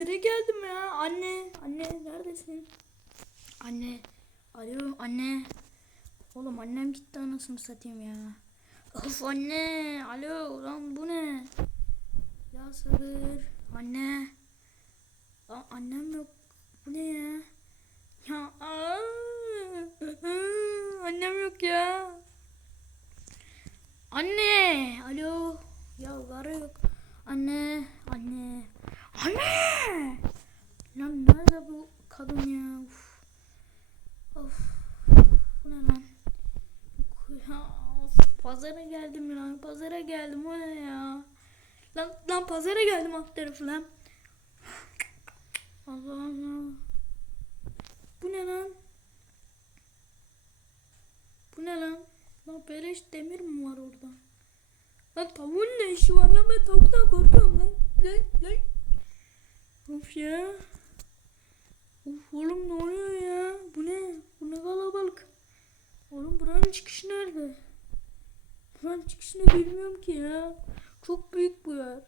Nereye geldim ya? Anne, anne neredesin? Anne, alo anne. Oğlum annem gitti anasını satayım ya. Of anne, alo lan bu ne? Ya sabır, anne. Aa, annem yok. Bu ne ya? Ya aa, annem yok ya. Anne, alo. Ya var yok. Anne, anne. Anne! Lan nerede bu kadın ya? Uf. Of. Bu ne lan? Ya, of. Pazara geldim lan. Pazara geldim. O ne ya? Lan, lan pazara geldim alt tarafı lan. Allah Allah. Bu ne lan? Bu ne lan? Lan beleş demir mi var orada? Lan tavuğun ne işi var lan ben tavuktan korkuyorum lan. Lan lan. Of ya. Of oğlum ne oluyor ya? Bu ne? Bu ne kalabalık? Oğlum buranın çıkışı nerede? Buranın çıkışını bilmiyorum ki ya. Çok büyük bu yer.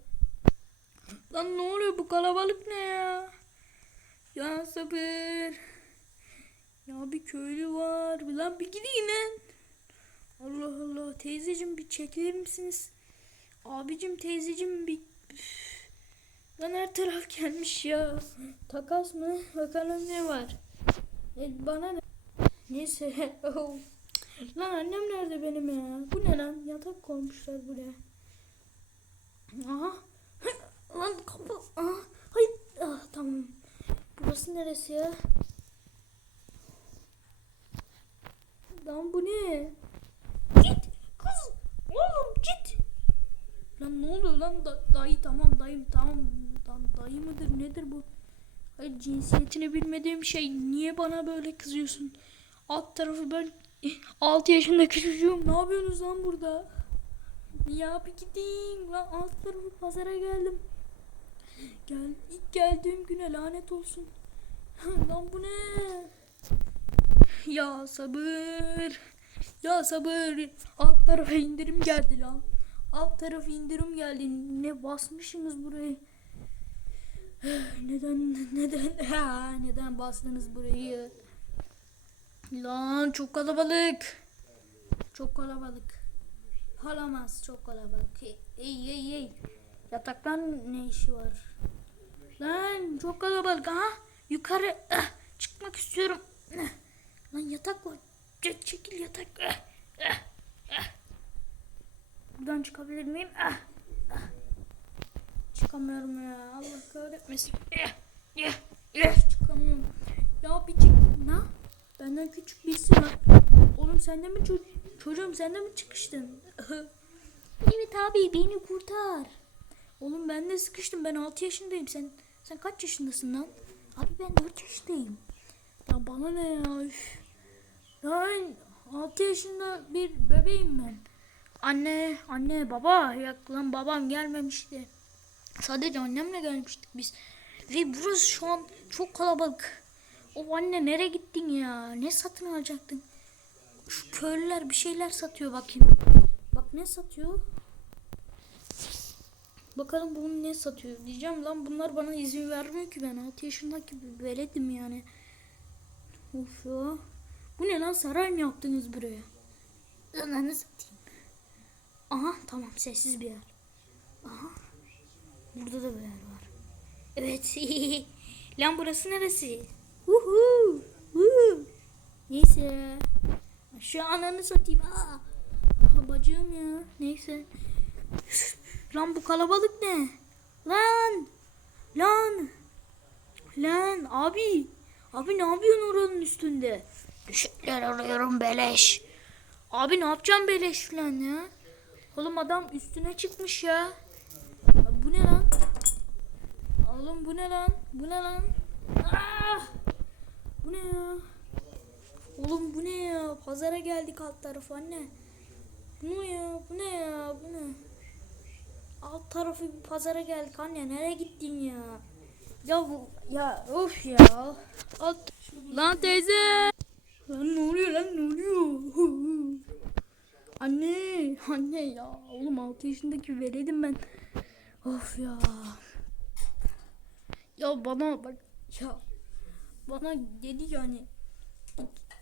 Lan ne oluyor bu kalabalık ne ya? Ya sabır. Ya bir köylü var. Lan bir gidin lan. Allah Allah. Teyzeciğim bir çekilir misiniz? Abicim teyzeciğim bir... Üf. Lan her taraf gelmiş ya. Takas mı? Bakalım ne var. E, bana ne? Neyse. Lan annem nerede benim ya? Bu ne lan? Yatak koymuşlar buraya. Aha. lan kapı. Aha. Hayır. Ah, tamam. Burası neresi ya? Lan bu ne? Git kız. Oğlum git. Lan ne oluyor lan da, dayı tamam dayım tamam dayı mıdır nedir bu? Hayır cinsiyetini bilmediğim şey niye bana böyle kızıyorsun? Alt tarafı ben 6 yaşındaki çocuğum ne yapıyorsunuz lan burada? Ya bir gidin lan alt tarafı pazara geldim. Gel ilk geldiğim güne lanet olsun. lan bu ne? Ya sabır. Ya sabır. Alt tarafa indirim geldi lan. Alt tarafı indirim geldi. Ne basmışsınız burayı? Neden neden neden bastınız burayı? Lan çok kalabalık. Çok kalabalık. Halamaz çok kalabalık. Ey ey ey. Yataktan ne işi var? Lan çok kalabalık ha. Yukarı ah, çıkmak istiyorum. Ah. Lan yatak var. Çek, çekil yatak. Ah. Buradan çıkabilir miyim? Çıkamıyorum ya. Allah kahretmesin. Eh, eh, eh. Çıkamıyorum. Ya bir çık. Ne? Benden küçük birisi var. Oğlum sen de mi ço- çocuğum sen de mi çıkıştın? evet abi beni kurtar. Oğlum ben de sıkıştım. Ben 6 yaşındayım. Sen sen kaç yaşındasın lan? Abi ben 4 yaşındayım. Ya bana ne ya? Üf. Ben 6 yaşında bir bebeğim ben. Anne, anne, baba. Yok lan babam gelmemişti. Sadece annemle gelmiştik biz. Ve burası şu an çok kalabalık. O anne nereye gittin ya? Ne satın alacaktın? Şu köylüler bir şeyler satıyor bakayım. Bak ne satıyor? Bakalım bunu ne satıyor diyeceğim lan bunlar bana izin vermiyor ki ben 6 yaşındaki bir veledim yani. Of ya. Bu ne lan saray mı yaptınız buraya? Ananı satayım. Aha tamam sessiz bir yer. Aha. Burada da bir var. Evet. lan burası neresi? Uhu. Uhu. Neyse. Şu ananı satayım. Aa. Bacığım ya. Neyse. Lan bu kalabalık ne? Lan. Lan. Lan abi. Abi ne yapıyorsun oranın üstünde? Düşükler arıyorum beleş. Abi ne yapacağım beleş falan ya? Oğlum adam üstüne çıkmış ya. lan? Oğlum bu ne lan? Bu ne lan? Ah! Bu ne ya? Oğlum bu ne ya? Pazara geldik alt tarafı anne. Bu ne ya? Bu ne ya? Bu ne? Alt tarafı bir pazara geldik anne. Nereye gittin ya? Ya bu ya of ya. Alt Lan teyze. Lan ne oluyor lan ne oluyor? anne, anne ya. Oğlum 6 yaşındaki veledim ben. Of ya. Ya bana bak ya bana dedi yani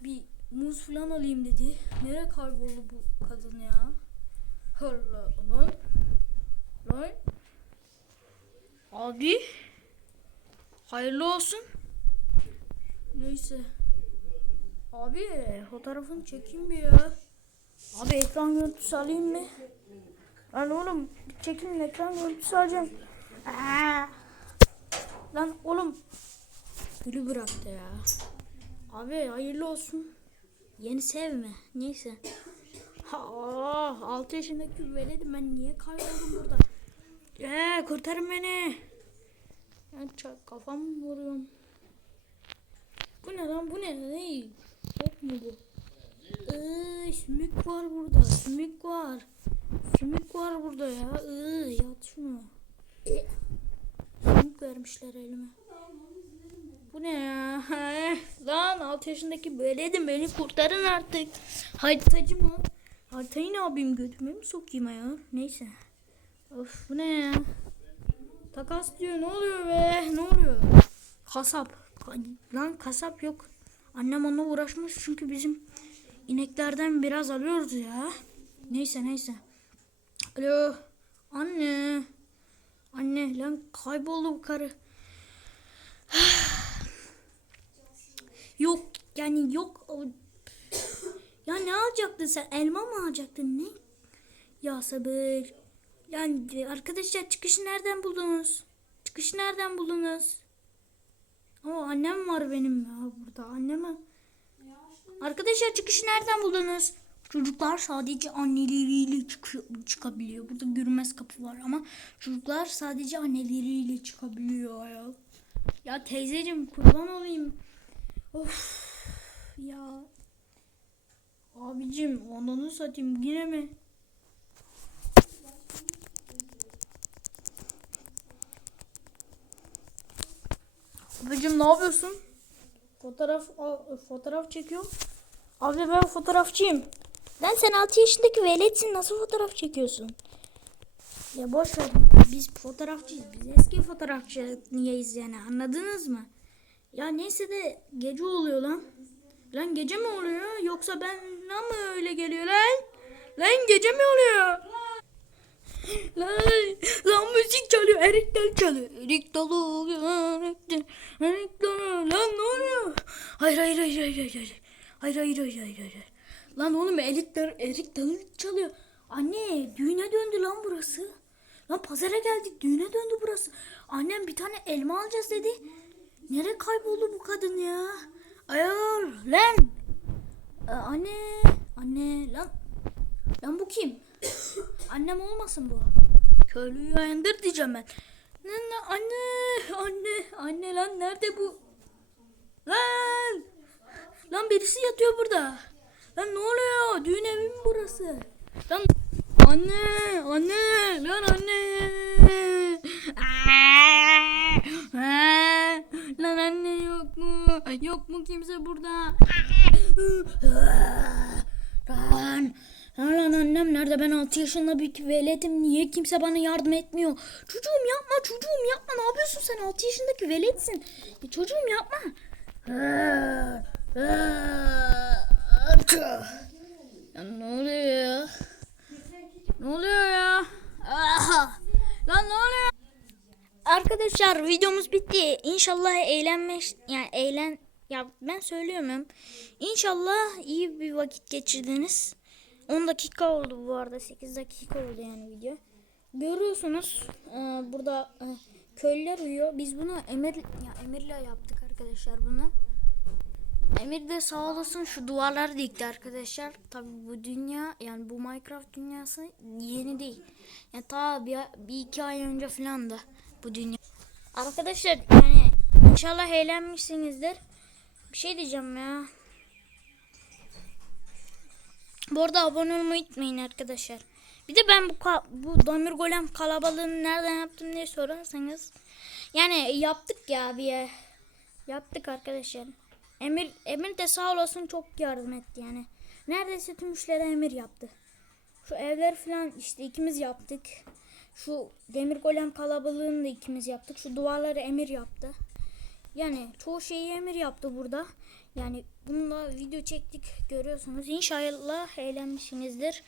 bir muz falan alayım dedi. Nereye kayboldu bu kadın ya? Allah lan. Lan. Abi. Hayırlı olsun. Neyse. Abi fotoğrafını çekeyim bir ya. Abi ekran görüntüsü alayım mı? Lan oğlum çekin ekran görüntüsü alacağım. Aa. Lan oğlum. Gülü bıraktı ya. Abi hayırlı olsun. Yeni sevme. Neyse. Ha, 6 yaşındaki veledim ben niye kayboldum burada? Eee kurtarın beni. Ben ça- kafamı vuruyorum. Bu ne lan bu ne? Ne? Yok mu bu? Iıı sümük var burada. Sümük var. Sümük var burada ya. Iıı yat şunu. Sümük vermişler elime. Bu ne ya? Lan 6 yaşındaki böyleydim beni kurtarın artık. Haritacı mı? Haritayı ne yapayım götüme mi sokayım ya? Neyse. Of bu ne ya? Takas diyor ne oluyor be? Ne oluyor? Kasap. Ka- Lan kasap yok. Annem onunla uğraşmış çünkü bizim ineklerden biraz alıyoruz ya. Neyse neyse. Alo. Anne. Anne lan kayboldu bu karı. yok yani yok. Ya ne alacaktın sen? Elma mı alacaktın ne? Ya sabır. Yani arkadaşlar çıkışı nereden buldunuz? Çıkışı nereden buldunuz? Ama annem var benim ya burada. Anneme. Arkadaşlar çıkışı nereden buldunuz? Çocuklar sadece anneleriyle çıkıyor, çıkabiliyor. Burada görünmez kapı var ama çocuklar sadece anneleriyle çıkabiliyor ya. Ya teyzeciğim kurban olayım. Of ya. Abicim onunu satayım yine mi? Abicim ne yapıyorsun? Fotoğraf fotoğraf çekiyorum. Abi ben fotoğrafçıyım. Lan sen 6 yaşındaki veletsin nasıl fotoğraf çekiyorsun? Ya boş ver. Biz fotoğrafçıyız. Biz eski fotoğrafçıyız yani anladınız mı? Ya neyse de gece oluyor lan. Lan gece mi oluyor yoksa ben mı öyle geliyor lan? Lan gece mi oluyor? Lan, lan müzik çalıyor, erik dalı çalıyor. Erik dalı, erik erik dalı. Lan ne oluyor? Hayır hayır hayır hayır. hayır. Hayır hayır hayır hayır hayır. Lan oğlum erik erik dalı çalıyor. Anne düğüne döndü lan burası. Lan pazara geldik düğüne döndü burası. Annem bir tane elma alacağız dedi. Nereye kayboldu bu kadın ya? Ayol lan. Ee, anne. Anne lan. Lan bu kim? Annem olmasın bu. Köylüyü uyandır diyeceğim ben. Anne, anne, anne, anne lan nerede bu? Lan! Lan birisi yatıyor burada. Lan ne oluyor? Düğün evi mi burası? Lan anne, anne, lan anne. Aa! Aa! Lan anne yok mu? Yok mu kimse burada? Lan, lan annem nerede? Ben 6 yaşında bir veledim. Niye kimse bana yardım etmiyor? Çocuğum yapma, çocuğum yapma. Ne yapıyorsun sen? 6 yaşındaki veletsin. Ya çocuğum yapma. Ya ne oluyor ya? Ne oluyor ya? Ah! Lan ne oluyor? Arkadaşlar videomuz bitti. İnşallah eğlenme yani eğlen ya ben söylüyorum. İnşallah iyi bir vakit geçirdiniz. 10 dakika oldu bu arada. 8 dakika oldu yani video. Görüyorsunuz e, burada e, köylüler uyuyor. Biz bunu Emir ya Emir'le yaptık arkadaşlar bunu. Emir de sağ olasın şu duvarları dikti arkadaşlar. Tabi bu dünya yani bu Minecraft dünyası yeni değil. Yani ta bir, bir iki ay önce falan da bu dünya. Arkadaşlar yani inşallah eğlenmişsinizdir. Bir şey diyeceğim ya. Bu arada abone olmayı unutmayın arkadaşlar. Bir de ben bu bu Damir Golem kalabalığını nereden yaptım diye sorarsanız. Yani yaptık ya bir. Yaptık arkadaşlar. Emir Emir de sağ olasın çok yardım etti yani. Neredeyse tüm işleri Emir yaptı. Şu evler falan işte ikimiz yaptık. Şu demir golem kalabalığını da ikimiz yaptık. Şu duvarları Emir yaptı. Yani çoğu şeyi Emir yaptı burada. Yani bununla video çektik görüyorsunuz. İnşallah eğlenmişsinizdir.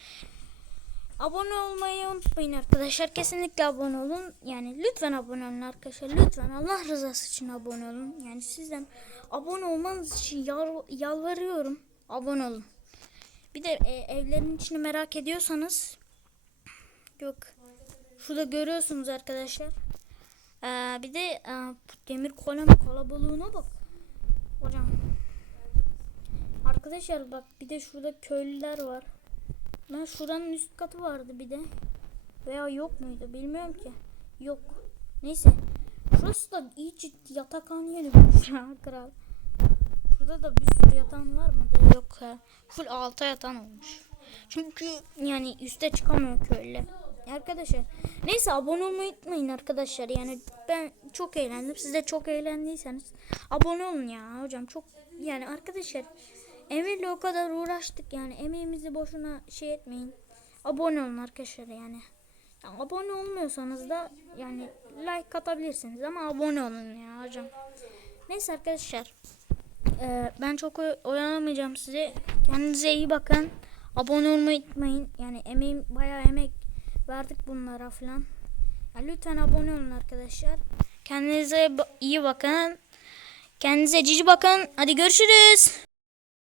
Abone olmayı unutmayın arkadaşlar. Kesinlikle abone olun. Yani lütfen abone olun arkadaşlar. Lütfen Allah rızası için abone olun. Yani sizden abone olmanız için yal- yalvarıyorum. Abone olun. Bir de e, evlerin içini merak ediyorsanız yok. Şurada görüyorsunuz arkadaşlar. Ee, bir de e, demir kolem kalabalığına bak. Hocam. Arkadaşlar bak bir de şurada köylüler var. Ben şuranın üst katı vardı bir de. Veya yok muydu bilmiyorum ki. Yok. Neyse. Şurası da iyice yatakhane yeri ya kral. Şurada da bir sürü yatan var mı? Da yok ha. Full alta yatan olmuş. Çünkü yani üste çıkamıyor köylü. Arkadaşlar neyse abone olmayı unutmayın arkadaşlar. Yani ben çok eğlendim. Siz de çok eğlendiyseniz abone olun ya hocam. Çok yani arkadaşlar Emir'le o kadar uğraştık yani emeğimizi boşuna şey etmeyin. Abone olun arkadaşlar yani. Ya abone olmuyorsanız da yani like atabilirsiniz ama abone olun ya hocam. Neyse arkadaşlar. Ee, ben çok oy- oyalamayacağım sizi. Kendinize iyi bakın. Abone olmayı unutmayın. Yani emeğim bayağı emek verdik bunlara falan. Ya lütfen abone olun arkadaşlar. Kendinize iyi bakın. Kendinize cici bakın. Hadi görüşürüz.